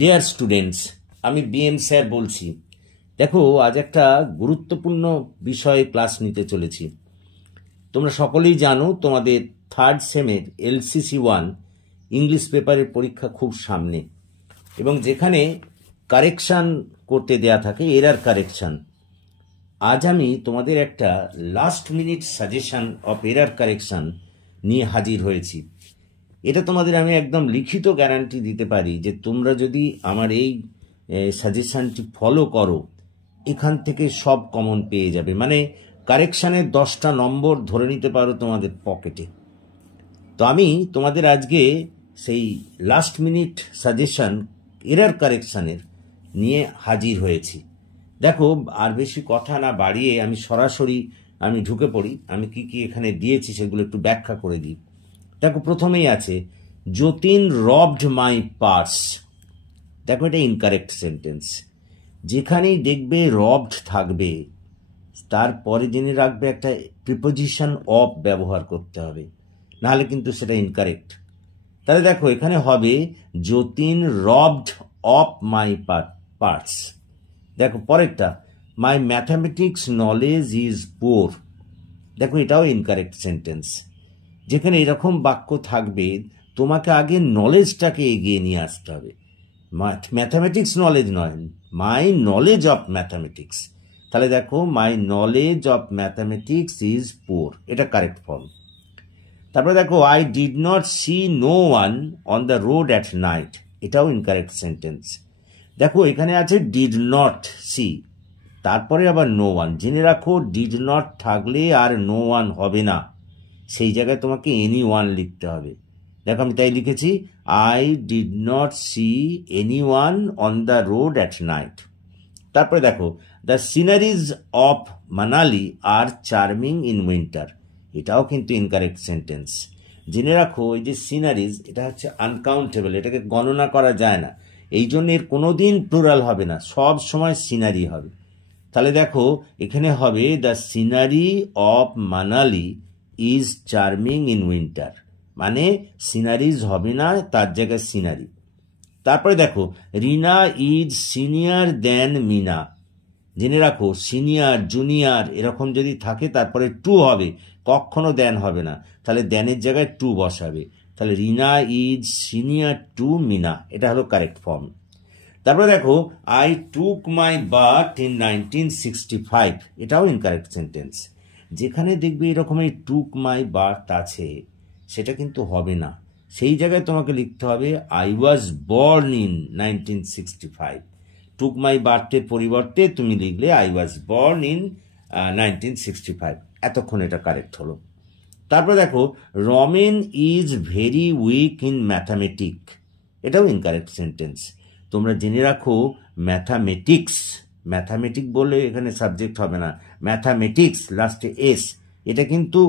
Dear students, আমি BM sir বলছি। দেখো, আজ একটা গুরুত্বপূর্ণ বিষয়ে ক্লাস নিতে চলেছি। তোমরা সকলেই জানো তোমাদের থার্ড সেমের LCC1 ইংলিশ পেপারের পরীক্ষা খুব সামনে, এবং যেখানে কারেকশান করতে দেয়া থাকে, এরার কারেকশান। আজ আমি তোমাদের একটা last minute suggestion of error correction নিয়ে হাজির হয়েছি। এটা তোমাদের আমি একদম লিখিত গ্যারান্টি দিতে পারি যে তোমরা যদি আমার এই সাজেশনটি ফলো করো, এখান থেকে সব কমন পেয়ে যাবে। মানে কারেকশানের 10টা নম্বর ধরে নিতে পারো তোমাদের পকেটে। তো আমি তোমাদের আজকে সেই লাস্ট মিনিট সাজেশন এরার কারেকশানের নিয়ে হাজির হয়েছি। দেখো, আর বেশি কথা না বাড়িয়ে আমি সরাসরি ঢুকে পড়ি। আমি কি কি এখানে দিয়েছি সেগুলো একটু ব্যাখ্যা করে দিই। দেখো, প্রথমেই আছে যতীন রবড মাই পার্স। দেখো, এটা ইনকারেক্ট সেন্টেন্স। যেখানেই দেখবে রবড থাকবে তারপরে জেনে রাখবে একটা প্রিপোজিশন অফ ব্যবহার করতে হবে, নাহলে কিন্তু সেটা ইনকারেক্ট। তাহলে দেখো, এখানে হবে Jatin robbed of my purse. দেখো পরেরটা, my mathematics knowledge is poor. দেখো, এটাও ইনকারেক্ট সেন্টেন্স। যেখানে এরকম বাক্য থাকবে তোমাকে আগে নলেজটাকে এগিয়ে নিয়ে আসতে হবে। ম্যাথামেটিক্স নলেজ নয়, মাই নলেজ অফ ম্যাথামেটিক্স। তাহলে দেখো, my knowledge of mathematics is poor, এটা কারেক্ট ফর্ম। তারপরে দেখো, I did not see no one on the road at night. এটাও ইনকারেক্ট সেন্টেন্স। দেখো, এখানে আছে ডিড নট সি, তারপরে আবার নো ওয়ান। জেনে রাখো, ডিড নট থাকলে আর নো ওয়ান হবে না, সেই জায়গায় তোমাকে এনি ওয়ান লিখতে হবে। দেখো, আমি তাই লিখেছি, I did not see any one on the road at night. তারপরে দেখো, the sceneries of Manali are charming in winter. এটাও কিন্তু ইনকারেক্ট সেন্টেন্স। জেনে রাখো, এই যে সিনারিজ, এটা হচ্ছে আনকাউন্টেবল, এটাকে গণনা করা যায় না, এই জন্য এর কোনোদিন প্লুরাল হবে না, সব সময় সিনারি হবে। তাহলে দেখো, এখানে হবে the scenery of Manali is charming in winter, মানে সিনারিজ হবে না, তার জায়গায় সিনারি। তারপরে দেখো, রিনা ইজ সিনিয়র দেন মিনা। জেনে রাখো, সিনিয়র জুনিয়র এরকম যদি থাকে তারপরে টু হবে, কখনো দেন হবে না, তাহলে দেনের জায়গায় টু বসাবে। তাহলে রিনা ইজ সিনিয়র টু মিনা, এটা হলো কারেক্ট ফর্ম। তারপরে দেখো, I took my birth in 1965। এটাও ইনকারেক্ট সেন্টেন্স। যেখানে দেখবে এরকম এই টুক মাই বার্থ আছে, সেটা কিন্তু হবে না, সেই জায়গায় তোমাকে লিখতে হবে আই ওয়াজ বর্ন ইন 1965। টুক মাই বার্থের পরিবর্তে তুমি লিখলে আই ওয়াজ বর্ন ইন 1965। এতক্ষণ এটা কারেক্ট হলো। তারপরে দেখো, Ramen is very weak in mathematic. এটাও ইনকারেক্ট সেন্টেন্স। তোমরা জেনে রাখো, ম্যাথামেটিক বলে এখানে সাবজেক্ট হবে না, ম্যাথামেটিক্স লাস্টে এস। এটা কিন্তু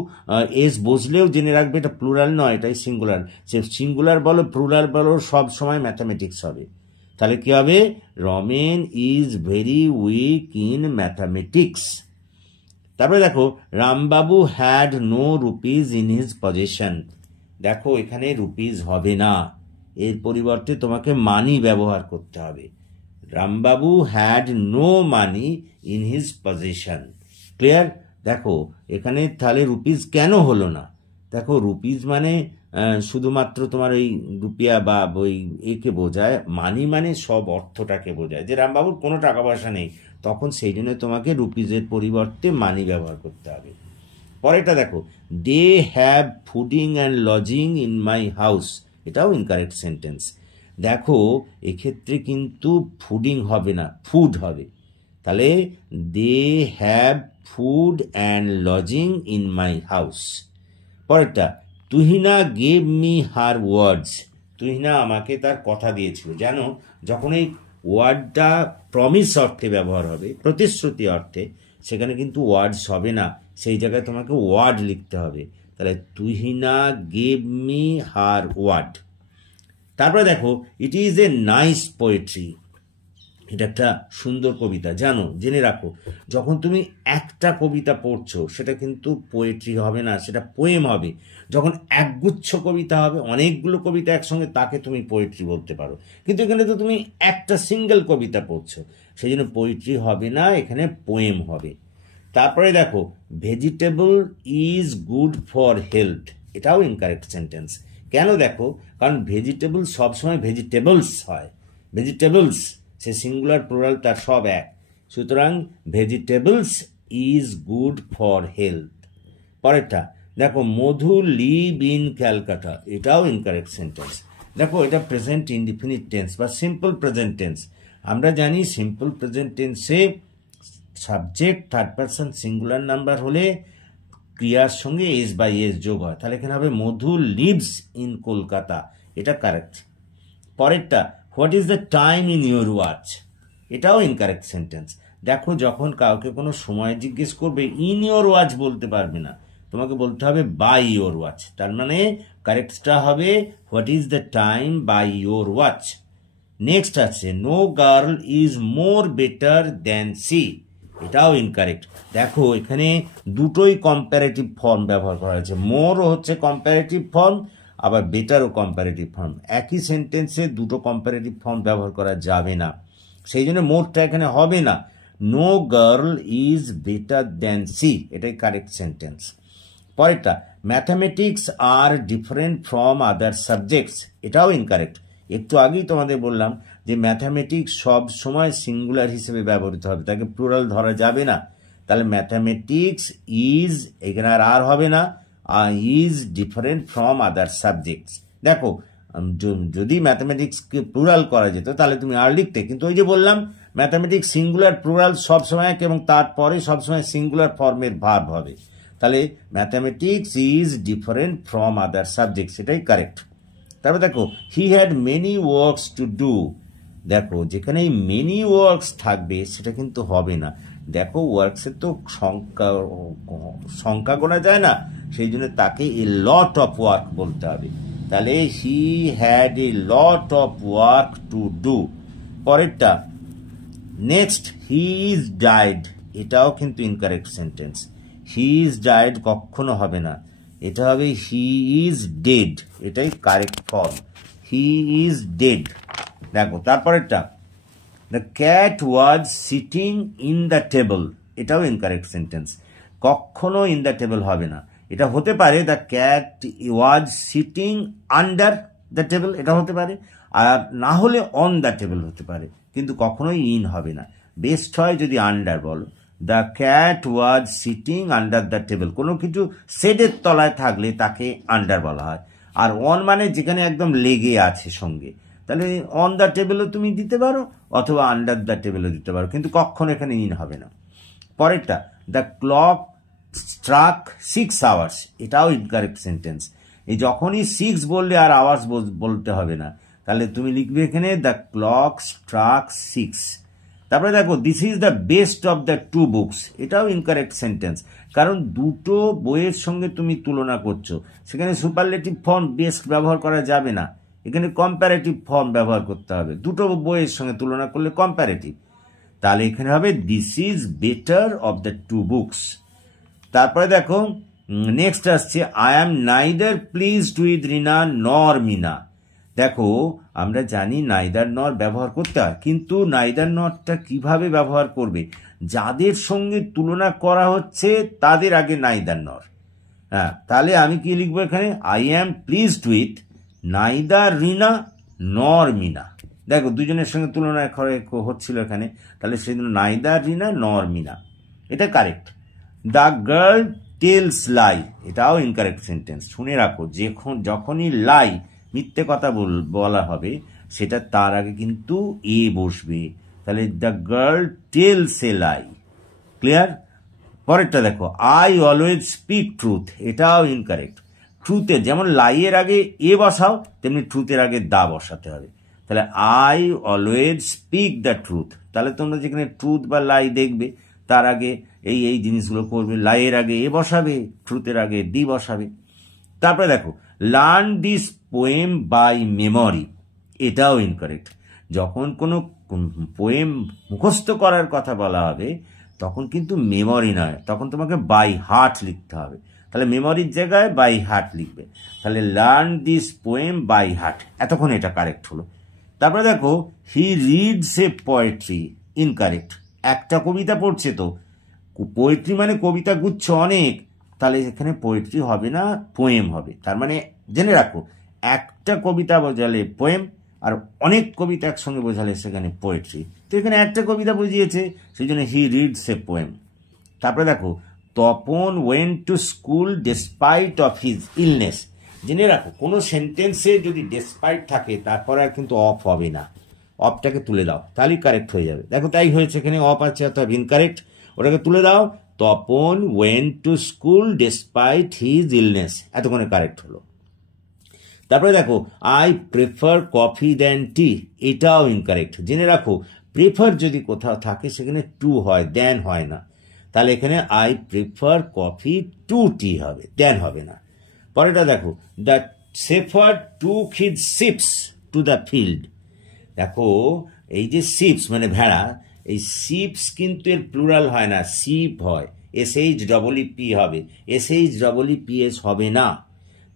এস বসলেও জেনে রাখবে এটা প্লুরাল নয়, এটাই সিঙ্গুলার। সে সিঙ্গুলার বলো প্লুরাল বলো, সব সময় ম্যাথামেটিক্স হবে। তাহলে কি হবে, Ramen is very weak in mathematics. তারপরে দেখো, Rambabu had no rupees in his possession. দেখো, এখানে রুপিজ হবে না, এর পরিবর্তে তোমাকে মানি ব্যবহার করতে হবে। Rambabu had no money in his possession. Clear? দেখো, এখানে তাহলে রুপিজ কেন হলো না? দেখো, রুপিজ মানে শুধুমাত্র তোমার ওই রুপিয়া বা ওই একে বোঝায়, মানি মানে সব অর্থটাকে বোঝায়, যে রামবাবুর কোনো টাকা পয়সা নেই, তখন সেই জন্য তোমাকে রুপিজের পরিবর্তে মানি ব্যবহার করতে হবে। পরেরটা দেখো, they have fooding and lodging in my house. এটাও ইনকারেক্ট সেন্টেন্স। দেখো, এক্ষেত্রে কিন্তু ফুডিং হবে না, ফুড হবে। তাহলে they have food and lodging in my house. পরেরটা, Tuhina gave me her words. Tuhina আমাকে তার কথা দিয়েছিল। জানো, যখন এই ওয়ার্ডটা প্রমিস অর্থে ব্যবহার হবে, প্রতিশ্রুতি অর্থে, সেখানে কিন্তু ওয়ার্ডস হবে না, সেই জায়গায় তোমাকে ওয়ার্ড লিখতে হবে। তাহলে Tuhina gave me her word. তারপরে দেখো, it is a nice poetry. এটা একটা সুন্দর কবিতা, জানো, জেনে রাখো। যখন তুমি একটা কবিতা পড়ছো সেটা কিন্তু পোয়েট্রি হবে না, সেটা পোয়েম হবে। যখন একগুচ্ছ কবিতা হবে, অনেকগুলো কবিতা একসঙ্গে, তাকে তুমি পোয়েট্রি বলতে পারো। কিন্তু এখানে তো তুমি একটা সিঙ্গেল কবিতা পড়ছো, সেই জন্য পোয়েট্রি হবে না, এখানে পোয়েম হবে। তারপরে দেখো, vegetable is good for health, এটাও ইনকারেক্ট সেন্টেন্স। কেন দেখো, কারণ ভেজিটেবল সবসময় ভেজিটেবলস হয়, ভেজিটেবলস, সে সিঙ্গুলার প্লুরাল তার সব এক, সুতরাং vegetables is good for health. পরেরটা দেখো, মধু লিভ ইন ক্যালকাটা, এটাও ইনকারেক্ট সেন্টেন্স। দেখো, এটা প্রেজেন্ট ইনডিফিনিট টেন্স বা সিম্পল প্রেজেন্ট টেন্স। আমরা জানি সিম্পল প্রেজেন্ট টেন্সে subject third person singular number হলে ক্রিয়ার সঙ্গে এস বাই এস যোগ হয়, তাহলে এখানে হবে মধু লিভস ইন কলকাতা, এটা কারেক্ট। পরেরটা, what is the time in your watch, এটাও ইনকারেক্ট সেন্টেন্স। দেখো, যখন কাউকে কোনো সময় জিজ্ঞেস করবে, ইন ইউর ওয়াচ বলতে পারবে না, তোমাকে বলতে হবে বাই ইউর ওয়াচ। তার মানে কারেক্টটা হবে what is the time by your watch. Next আছে, no girl is more better than she, এটাও ইনকারেক্ট। দেখো, এখানে দুটোই কম্প্যারেটিভ ফর্ম ব্যবহার করা হয়েছে, মোরও হচ্ছে কম্প্যারেটিভ ফর্ম, আবার বেটারও কম্প্যারেটিভ ফর্ম। একই সেন্টেন্সে দুটো কম্প্যারেটিভ ফর্ম ব্যবহার করা যাবে না, সেই জন্য মোরটা এখানে হবে না। No girl is better than she, এটাই কারেক্ট সেন্টেন্স। পরেরটা, mathematics are different from other subjects, এটাও ইনকারেক্ট। একটু আগেই তোমাদের বললাম যে ম্যাথামেটিক্স সব সময় সিঙ্গুলার হিসেবে ব্যবহৃত হবে, তাকে প্লুরাল ধরা যাবে না। তাহলে ম্যাথামেটিক্স ইজ, এখানে আর হবে না, is different from other subjects. দেখো, যদি ম্যাথামেটিক্সকে প্লুরাল করা যেত তাহলে তুমি আর লিখতে, কিন্তু ওই যে বললাম ম্যাথামেটিক্স সিঙ্গুলার প্লুরাল সবসময় এক, এবং তারপরে সবসময় সিঙ্গুলার ফর্মের ভার্ব হবে। তাহলে mathematics is different from other subjects, এটাই কারেক্ট। তারপর দেখো, he had many works to do, দেখো যেখানে মেনি ওয়ার্কস থাকবে সেটা কিন্তু হবে না। দেখো, ওয়ার্কসের তো সংখ্যা গোনা যায় না, সেই জন্য তাকে এ লট অফ ওয়ার্ক বলতে হবে। তাহলে he had a lot of work to do. পরেরটা, নেক্সট, হি ইজ ডাইড, এটাও কিন্তু incorrect sentence. He is died কখনো হবে না, এটা হবে হি ইজ ডেড, এটাই correct form, he is dead. দেখো, তারপরেরটা, the cat was sitting in the table, এটাও ইনকারেক্ট সেন্টেন্স। কখনো ইন দ্য টেবল হবে না, এটা হতে পারে the cat was sitting under the table, এটা হতে পারে, আর না হলে অন দ্য টেবল হতে পারে, কিন্তু কখনোই ইন হবে না। বেস্ট হয় যদি আন্ডার বলো, the cat was sitting under the table, কোনো কিছু শেডের তলায় থাকলে তাকে আন্ডার বলা হয়। আর অন মানে যেখানে একদম লেগে আছে সঙ্গে, তাহলে অন দ্য টেবিলও তুমি দিতে পারো অথবা আন্ডার দ্য টেবিলও দিতে পারো, কিন্তু কখনো এখানে ইন হবে না। পরেরটা, দ্য ক্লক স্ট্রাক 6 আওয়ার্স, এটাও ইনকারেক্ট সেন্টেন্স। এই যখনই 6 বললে আর আওয়ার্স বলতে হবে না, তাহলে তুমি লিখবে এখানে দ্য ক্লক স্ট্রাক 6। তারপরে দেখো, this is the best of the two books, এটাও ইনকারেক্ট সেন্টেন্স, কারণ দুটো বইয়ের সঙ্গে তুমি তুলনা করছো, সেখানে সুপারলেটিভ ফর্ম বেস্ট ব্যবহার করা যাবে না, এখানে কম্প্যারেটিভ ফর্ম ব্যবহার করতে হবে। দুটো বইয়ের সঙ্গে তুলনা করলে কম্প্যারেটিভ, তাহলে এখানে হবে this is better of the two books. তারপরে দেখো, নেক্সট আসছে, I am neither pleased with Rina nor Mina. দেখো, আমরা জানি নাইদার নর ব্যবহার করতে হয়, কিন্তু নাইদার নরটা কিভাবে ব্যবহার করবে, যাদের সঙ্গে তুলনা করা হচ্ছে তাদের আগে নাইদার নর। হ্যাঁ, তাহলে আমি কি লিখবো এখানে, I am pleased with neither Rina nor Mina. দেখো, দুজনের সঙ্গে তুলনা হচ্ছিল এখানে, তাহলে সেই জন্য নাইদার রিনা নর মিনা, এটা কারেক্ট। দ্য গার্ল টেলস লাই, এটাও ইনকারেক্ট সেন্টেন্স। শুনে রাখো, যখনই লাই মিথ্যে কথা বলা হবে, সেটা তার আগে কিন্তু এ বসবে, তাহলে the girl tells a lie. Clear? পরেরটা দেখো, আই অলওয়েজ স্পিক ট্রুথ, এটাও ইনকারেক্ট। ট্রুথের যেমন লাইয়ের আগে এ বসাও, তেমনি ট্রুথের আগে দা বসাতে হবে। তাহলে I always speak the truth, তাহলে তোমরা যেখানে ট্রুথ বা লাই দেখবে তার আগে এই জিনিসগুলো করবে, লাইয়ের আগে এ বসাবে, ট্রুথের আগে ডি বসাবে। তারপরে দেখো, learn this poem by memory, এটাও ইনকারেক্ট। যখন কোনো পোয়েম মুখস্থ করার কথা বলা হবে তখন কিন্তু মেমরি নয়, তখন তোমাকে বাই হার্ট লিখতে হবে। তাহলে মেমরির জায়গায় বাই হার্ট লিখবে। তাহলে learn this poem by heart, এতক্ষণ এটা কারেক্ট হলো। তারপরে দেখো he reads a poetry, incorrect. একটা কবিতা পড়ছে তো, পোয়েট্রি মানে কবিতা গুচ্ছ অনেক, তাহলে এখানে পোয়েট্রি হবে না, পোয়েম হবে। তার মানে জেনে রাখো, একটা কবিতা বোঝালে পোয়েম, আর অনেক কবিতা একসঙ্গে বোঝালে সেখানে পোয়েট্রি। তো এখানে একটা কবিতা বুঝিয়েছে, সেই জন্য হি রিডস এ পোয়েম। তারপরে দেখো Tapan went to school despite of his illness. জেনে রাখো কোনো সেন্টেন্সে যদি ডেসপাইট থাকে তারপরে আর কিন্তু অফ হবে না, অফটাকে তুলে দাও, তাহলেই কারেক্ট হয়ে যাবে। দেখো তাই হয়েছে, এখানে অফ আছে অর্থাৎ ইনকারেক্ট, ওটাকে তুলে দাও। Tapan went to school despite his illness, এতক্ষণে কারেক্ট হলো। তারপরে দেখো আই প্রেফার কফি দ্যান টি, এটাও ইনকারেক্ট। জেনে রাখো প্রেফার যদি কোথাও থাকে সেখানে টু হয়, দ্যান হয় না। তাহলে এখানে আই প্রেফার কফি টু টি হবে, দ্যান হবে না। পরেটা দেখো the shepherd took his ships two the field. দেখো এই যে শিপস মানে ভেড়া, এই শিপস কিন্তু এর প্লুরাল হয় না, শিপ হয়, SHEEP হবে, SHEEPS হবে না।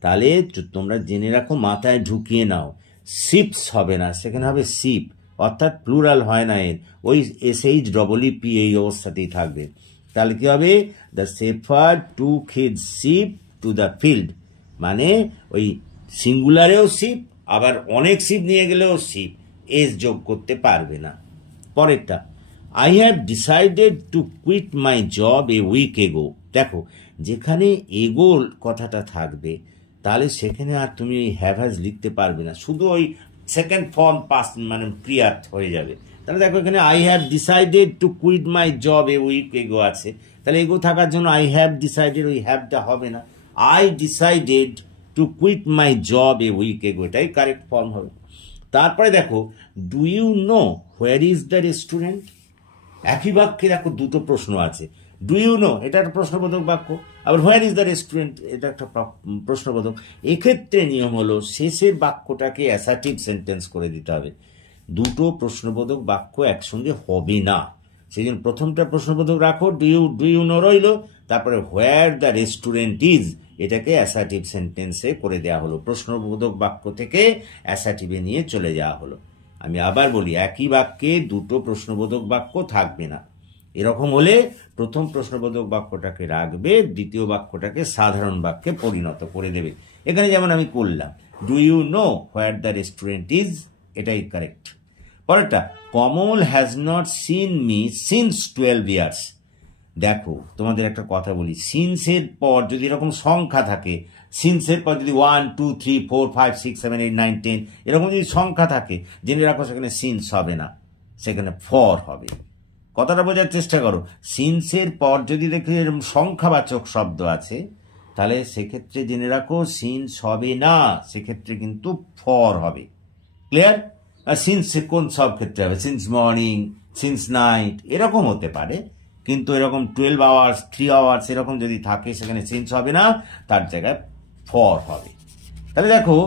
তাহলে তোমরা জেনে রাখো, মাথায় ঢুকিয়ে নাও, শিপস হবে না, সেখানে হবে শিপ, অর্থাৎ প্লুরাল হয় না এর, ওই SHEEP এই অবস্থাতেই থাকবে। তাহলে কি হবে, the shepherd took his sheep to the field, মানে ওই সিঙ্গুলারেও শিপ, আবার অনেক শিপ নিয়ে গেলেও শিপ, এস যোগ করতে পারবে না। পরেরটা I have decided to quit my job a week ago. দেখো যেখানে এগো কথাটা থাকবে তাহলে সেখানে আর তুমি হ্যাভ হ্যাজ লিখতে পারবে না, শুধু ওই সেকেন্ড ফর্ম পাস মানে ক্রিয়া হয়ে যাবে। তাহলে দেখো এখানে I have decided to quit my job a week ago আছে, তাহলে এগো থাকার জন্য আই হ্যাভ ডিসাইডেড, ওই হ্যাভটা হবে না, I decided to quit my job a week ago, এটাই কারেক্ট ফর্ম হবে। তারপরে দেখো do you know where is the restaurant. একই বাক্যে দেখো দুটো প্রশ্ন আছে, ডু ইউ নো এটা একটা প্রশ্নবোধক বাক্য, আবার হোয়ার ইজ দ্য রেস্টুরেন্ট এটা একটা প্রশ্নবোধক। এক্ষেত্রে নিয়ম হলো শেষের বাক্যটাকে অ্যাসার্টিভ সেন্টেন্স করে দিতে হবে, দুটো প্রশ্নবোধক বাক্য একসঙ্গে হবে না। সেই জন্য প্রথমটা প্রশ্নবোধক রাখো, ডু ইউ নো রইল, তারপরে হোয়ার দ্য রেস্টুরেন্ট ইজ এটাকে অ্যাসার্টিভ সেন্টেন্সে করে দেওয়া হলো, প্রশ্নবোধক বাক্য থেকে অ্যাসার্টিভে নিয়ে চলে যাওয়া হলো। আমি আবার বলি, একই বাক্যে দুটো প্রশ্নবোধক বাক্য থাকবে না। এরকম হলে প্রথম প্রশ্নবোধক বাক্যটাকে রাখবে, দ্বিতীয় বাক্যটাকে সাধারণ বাক্যে পরিণত করে দেবে। এখানে যেমন আমি করলাম, do you know where the restaurant is, এটাই কারেক্ট। পরেরটা Kamal has not seen me since 12 years. দেখো তোমাদের একটা কথা বলি, সিন্সের পর যদি এরকম সংখ্যা থাকে, সিন্সের পর যদি 1 2 3 4 5 6 7 8 9 10 এরকম যদি সংখ্যা থাকে, জেনে রাখো সেখানে সিন্স হবে না, সেখানে ফর হবে। কথাটা বোঝার চেষ্টা করো, সিন্সের পর যদি দেখি এরকম সংখ্যাবাচক শব্দ আছে তাহলে সেক্ষেত্রে জেনে রাখো সিন্স হবে না, সেক্ষেত্রে কিন্তু ফর হবে। ক্লিয়ার? সিন্স কোন সব ক্ষেত্রে হবে, সিন্স মর্নিং, সিন্স নাইট এরকম হতে পারে, কিন্তু এরকম 12 আওয়ার্স 3 আওয়ার্স এরকম যদি থাকে সেখানে সিন্স হবে না, তার জায়গায় ফর হবে। তাহলে দেখো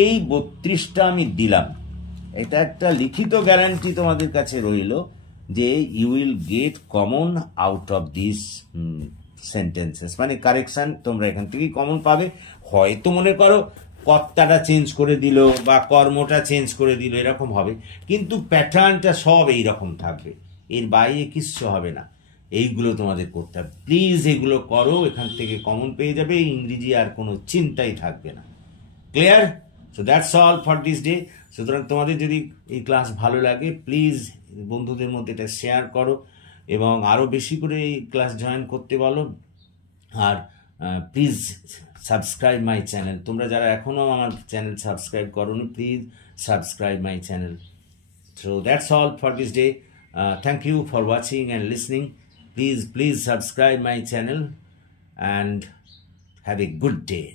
এই 32টা আমি দিলাম, এটা একটা লিখিত গ্যারান্টি তোমাদের কাছে রইল যে you will get common out of this sentences, মানে কারেকশন তোমরা এখান থেকেই কমন পাবে। হয়তো মনে করো কর্তাটা চেঞ্জ করে দিল বা কর্মটা চেঞ্জ করে দিল এরকম হবে, কিন্তু প্যাটার্নটা সব এইরকম থাকবে, এর বাইরে কিচ্ছু হবে না। এইগুলো তোমাদের করতে হবে, প্লিজ এগুলো করো, এখান থেকে কমন পেয়ে যাবে, ইংরেজি আর কোনো চিন্তাই থাকবে না। Clear? So that's all for this day. সুতরাং তোমাদের যদি এই ক্লাস ভালো লাগে প্লিজ বন্ধুদের মধ্যে এটা শেয়ার করো এবং আরও বেশি করে এই ক্লাস জয়েন করতে বলো। আর প্লিজ সাবস্ক্রাইব মাই চ্যানেল, তোমরা যারা এখনও আমার চ্যানেল সাবস্ক্রাইব করোনি please subscribe my channel. So that's all for this day. Thank you for watching and listening. Please subscribe my channel and have a good day.